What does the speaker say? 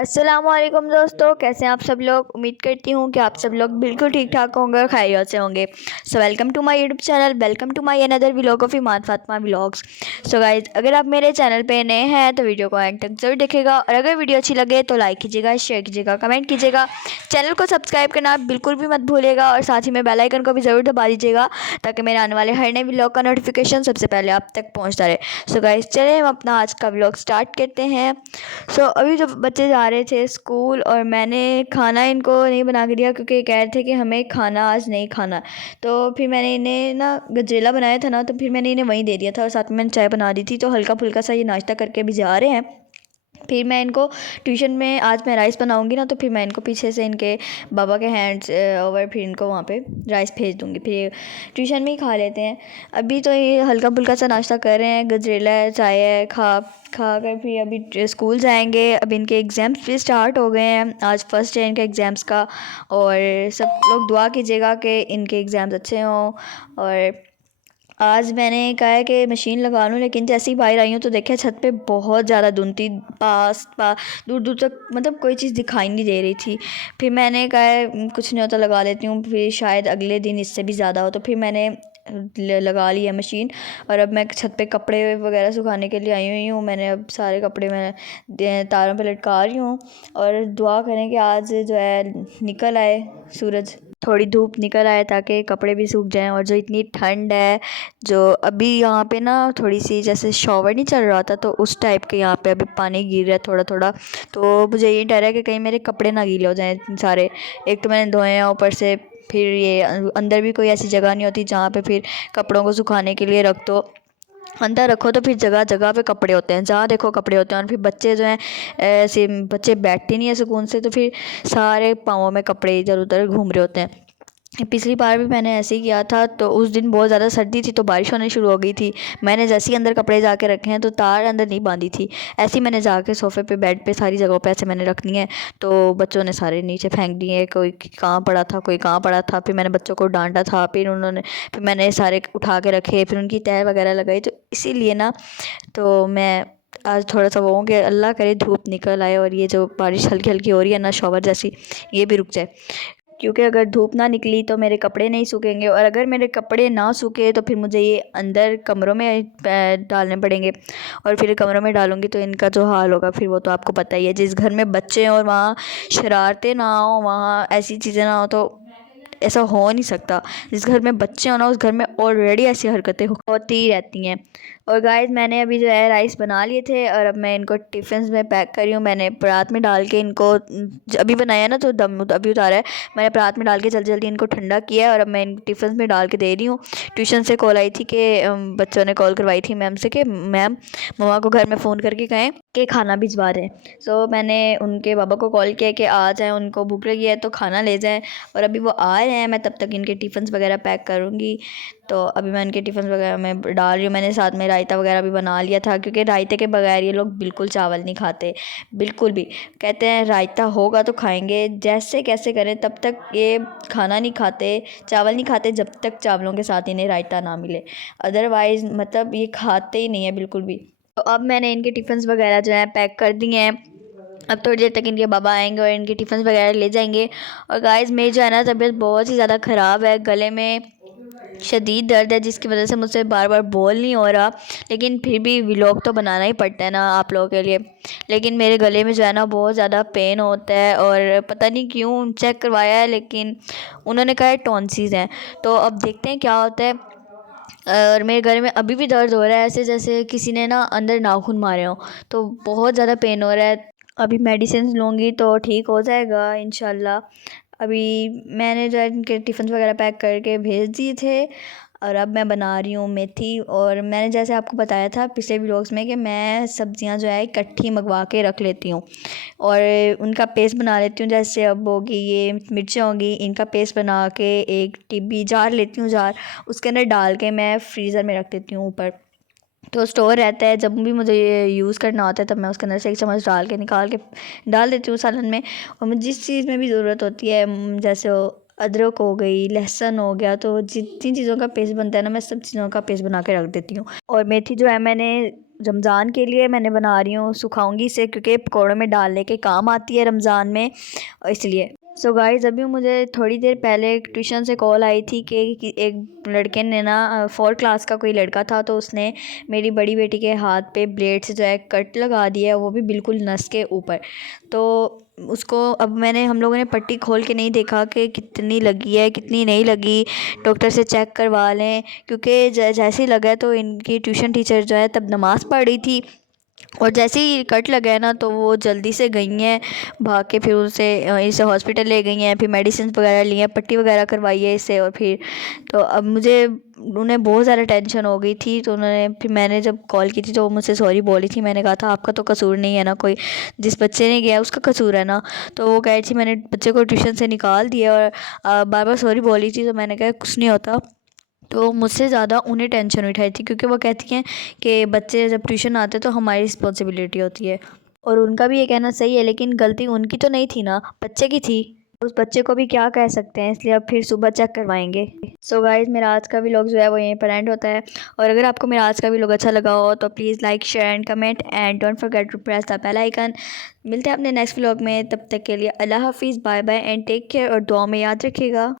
अस्सलामुअलैकुम दोस्तों, कैसे हैं आप सब लोग। उम्मीद करती हूँ कि आप सब लोग बिल्कुल ठीक ठाक होंगे और खैरियत से होंगे। So welcome to my YouTube channel, welcome to my another vlog of Iman Fatima vlogs. So guys, अगर आप मेरे चैनल पे नए हैं तो वीडियो को एंड तक जरूर देखिएगा, और अगर वीडियो अच्छी लगे तो लाइक कीजिएगा, शेयर कीजिएगा, कमेंट कीजिएगा। चैनल को सब्सक्राइब करना बिल्कुल भी मत भूलिएगा, और साथ ही में बेल आइकन को भी ज़रूर दबा दीजिएगा ताकि मेरे आने वाले हर नए व्लॉग का नोटिफिकेशन सबसे पहले आप तक पहुँचता रहे। सो गाइज, चलिए हम अपना आज का व्लॉग स्टार्ट करते हैं। अभी जो बच्चे जा रहे थे स्कूल, और मैंने खाना इनको नहीं बना के दिया क्योंकि कह रहे थे कि हमें खाना आज नहीं खाना। तो फिर मैंने इन्हें ना गजरेला बनाया था ना, तो फिर मैंने इन्हें वहीं दे दिया था, और साथ में मैंने चाय बना दी थी। तो हल्का फुल्का सा ये नाश्ता करके अभी जा रहे हैं। फिर मैं इनको ट्यूशन में आज मैं राइस बनाऊंगी ना, तो फिर मैं इनको पीछे से इनके बाबा के हैंड्स ओवर फिर इनको वहाँ पे राइस भेज दूंगी, फिर ट्यूशन में ही खा लेते हैं। अभी तो ये हल्का फुल्का सा नाश्ता कर रहे हैं, गजरेला है, चाय है, खा खा कर फिर अभी स्कूल जाएंगे। अब इनके एग्ज़ाम्स भी स्टार्ट हो गए हैं, आज फर्स्ट है इनके एग्ज़ाम्स का। और सब लोग दुआ कीजिएगा कि इनके एग्ज़ाम्स अच्छे हों। और आज मैंने कहा है कि मशीन लगा लूँ, लेकिन जैसे ही बाहर आई हूँ तो देखा छत पे बहुत ज़्यादा धुंध थी। दूर दूर तक मतलब कोई चीज़ दिखाई नहीं दे रही थी। फिर मैंने कहा है कुछ नहीं होता, लगा लेती हूँ, फिर शायद अगले दिन इससे भी ज़्यादा हो। तो फिर मैंने लगा ली है मशीन। और अब मैं छत पे कपड़े वगैरह सुखाने के लिए आई हुई हूँ। मैंने अब सारे कपड़े मैं तारों पे लटका रही हूँ। और दुआ करें कि आज जो है निकल आए सूरज, थोड़ी धूप निकल आए ताकि कपड़े भी सूख जाएं। और जो इतनी ठंड है, जो अभी यहाँ पे ना थोड़ी सी जैसे शॉवर नहीं चल रहा था, तो उस टाइप के यहाँ पे अभी पानी गिर रहा है थोड़ा थोड़ा। तो मुझे ये डर है कि कहीं मेरे कपड़े ना गीले हो जाएं सारे। एक तो मैंने धोए हैं, ऊपर से फिर ये अंदर भी कोई ऐसी जगह नहीं होती जहाँ पे फिर कपड़ों को सुखाने के लिए रख दो। अंदर रखो तो फिर जगह जगह पे कपड़े होते हैं, जहाँ देखो कपड़े होते हैं। और फिर बच्चे जो हैं ऐसे बच्चे बैठते नहीं है सुकून से, तो फिर सारे पाँवों में कपड़े इधर उधर घूम रहे होते हैं। पिछली बार भी मैंने ऐसे ही किया था, तो उस दिन बहुत ज़्यादा सर्दी थी तो बारिश होने शुरू हो गई थी। मैंने जैसे ही अंदर कपड़े जाके रखे हैं तो तार अंदर नहीं बांधी थी। ऐसे ही मैंने जाके सोफ़े पे, बेड पे, सारी जगहों पे ऐसे मैंने रखनी है। तो बच्चों ने सारे नीचे फेंक दिए, कोई कहाँ पड़ा था, कोई कहाँ पड़ा था। फिर मैंने बच्चों को डांटा था, फिर मैंने सारे उठा के रखे, फिर उनकी तह वगैरह लगाई। तो इसीलिए ना, तो मैं आज थोड़ा सा वो हूँ कि अल्लाह करे धूप निकल आए और ये जो बारिश हल्की हल्की हो रही है ना, शॉवर जैसी, ये भी रुक जाए। क्योंकि अगर धूप ना निकली तो मेरे कपड़े नहीं सूखेंगे, और अगर मेरे कपड़े ना सूखे तो फिर मुझे ये अंदर कमरों में डालने पड़ेंगे। और फिर कमरों में डालूँगी तो इनका जो हाल होगा फिर वो तो आपको पता ही है। जिस घर में बच्चे हैं और वहाँ शरारतें ना हो, वहाँ ऐसी चीज़ें ना हो, तो ऐसा हो नहीं सकता। जिस घर में बच्चे हो ना, उस घर में ऑलरेडी ऐसी हरकतें होती ही रहती हैं। और गाइस, मैंने अभी जो है राइस बना लिए थे, और अब मैं इनको टिफ़िन में पैक कर रही हूँ। मैंने परात में डाल के इनको अभी बनाया ना, तो दम अभी उतारा है। मैंने परात में डाल के जल्दी जल्दी इनको ठंडा किया है, और अब मैं इन टिफ़िन में डाल के दे रही हूँ। ट्यूशन से कॉल आई थी कि बच्चों ने कॉल करवाई थी मैम से कि मैम, मम्मा को घर में फ़ोन करके कहें कि खाना भिजवा दें। सो मैंने उनके बाबा को कॉल किया कि आ जाएँ, उनको भूख लगी है तो खाना ले जाएँ। और अभी वो आ रहे हैं, मैं तब तक इनके टिफ़िन वगैरह पैक करूँगी। तो अभी मैं इनके टिफ़िन वगैरह में डाल रही हूँ। मैंने साथ में रायता वगैरह भी बना लिया था, क्योंकि रायते के बगैर ये लोग बिल्कुल चावल नहीं खाते, बिल्कुल भी। कहते हैं रायता होगा तो खाएंगे, जैसे कैसे करें तब तक ये खाना नहीं खाते, चावल नहीं खाते जब तक चावलों के साथ इन्हें रायता ना मिले। अदरवाइज़ मतलब ये खाते ही नहीं है बिल्कुल भी। तो अब मैंने इनके टिफ़िन वगैरह जो है पैक कर दिए हैं। अब थोड़ी देर तक इनके बाबा आएंगे और इनके टिफ़िन वगैरह ले जाएंगे। और गाइस, मेरी जो है ना तबीयत बहुत ही ज़्यादा ख़राब है, गले में शदीद दर्द है, जिसकी वजह से मुझसे बार बार बोल नहीं हो रहा। लेकिन फिर भी व्लॉग तो बनाना ही पड़ता है ना आप लोगों के लिए। लेकिन मेरे गले में जो है ना बहुत ज़्यादा पेन होता है, और पता नहीं क्यों चेक करवाया है, लेकिन उन्होंने कहा है टॉन्सिस हैं। तो अब देखते हैं क्या होता है। और मेरे गले में अभी भी दर्द हो रहा है, ऐसे जैसे किसी ने ना अंदर नाखून मारे हो। तो बहुत ज़्यादा पेन हो रहा है। अभी मेडिसिन लूँगी तो ठीक हो जाएगा इंशाल्लाह। अभी मैंने जो है इनके टिफ़िन वगैरह पैक करके भेज दिए थे। और अब मैं बना रही हूँ मेथी। और मैंने जैसे आपको बताया था पिछले व्लॉग्स में कि मैं सब्ज़ियाँ जो है इकट्ठी मंगवा के रख लेती हूँ, और उनका पेस्ट बना लेती हूँ। जैसे अब होगी ये मिर्चें होंगी, इनका पेस्ट बना के एक टिब्बी जार लेती हूँ, जार उसके अंदर डाल के मैं फ्रीज़र में रख देती हूँ ऊपर। तो स्टोर रहता है, जब भी मुझे ये यूज़ करना होता है तब मैं उसके अंदर से एक चम्मच डाल के निकाल के डाल देती हूँ सालन में। और मुझे जिस चीज़ में भी ज़रूरत होती है, जैसे अदरक हो गई, लहसुन हो गया, तो जितनी चीज़ों का पेस्ट बनता है ना, मैं सब चीज़ों का पेस्ट बना के रख देती हूँ। और मेथी जो है मैंने रमज़ान के लिए मैंने बना रही हूँ, सुखाऊंगी इसे क्योंकि पकौड़ों में डालने के काम आती है रमज़ान में, इसलिए। सो गाइज़, अभी मुझे थोड़ी देर पहले ट्यूशन से कॉल आई थी कि एक लड़के ने ना 4th क्लास का कोई लड़का था, तो उसने मेरी बड़ी बेटी के हाथ पे ब्लेड से जो है कट लगा दिया है, वो भी बिल्कुल नस के ऊपर। तो उसको अब हम लोगों ने पट्टी खोल के नहीं देखा कि कितनी लगी है कितनी नहीं लगी, डॉक्टर से चेक करवा लें, क्योंकि जैसे ही लगा है तो इनकी ट्यूशन टीचर जो है तब नमाज़ पढ़ रही थी, और जैसे ही कट लगा है ना तो वो जल्दी से गई हैं भाग के, फिर इसे हॉस्पिटल ले गई हैं, फिर मेडिसिन वगैरह ली हैं, पट्टी वगैरह करवाई है इससे, और फिर तो अब उन्हें बहुत ज़्यादा टेंशन हो गई थी, तो फिर मैंने जब कॉल की थी तो वो मुझसे सॉरी बोली थी। मैंने कहा था आपका तो कसूर नहीं है ना, कोई जिस बच्चे ने गया उसका कसूर है ना। तो वो कह रही थी मैंने बच्चे को ट्यूशन से निकाल दिया, और बार बार सॉरी बोली थी, तो मैंने कहा कुछ नहीं होता। तो मुझसे ज़्यादा उन्हें टेंशन उठाई थी, क्योंकि वो कहती हैं कि बच्चे जब ट्यूशन आते तो हमारी रिस्पॉन्सिबिलिटी होती है, और उनका भी ये कहना सही है, लेकिन गलती उनकी तो नहीं थी ना, बच्चे की थी। उस बच्चे को भी क्या कह सकते हैं, इसलिए अब फिर सुबह चेक करवाएंगे। सो गाइज, मेरा आज का व्लॉग जो है वो यहीं पर एंड होता है, और अगर आपको मेरा आज का व्लॉग अच्छा लगा हो तो please like share and comment and don't forget to press the bell icon. मिलते हैं अपने नेक्स्ट व्लॉग में, तब तक के लिए अल्लाह हाफिज़, bye bye and take care, और दुआ में याद रखिएगा।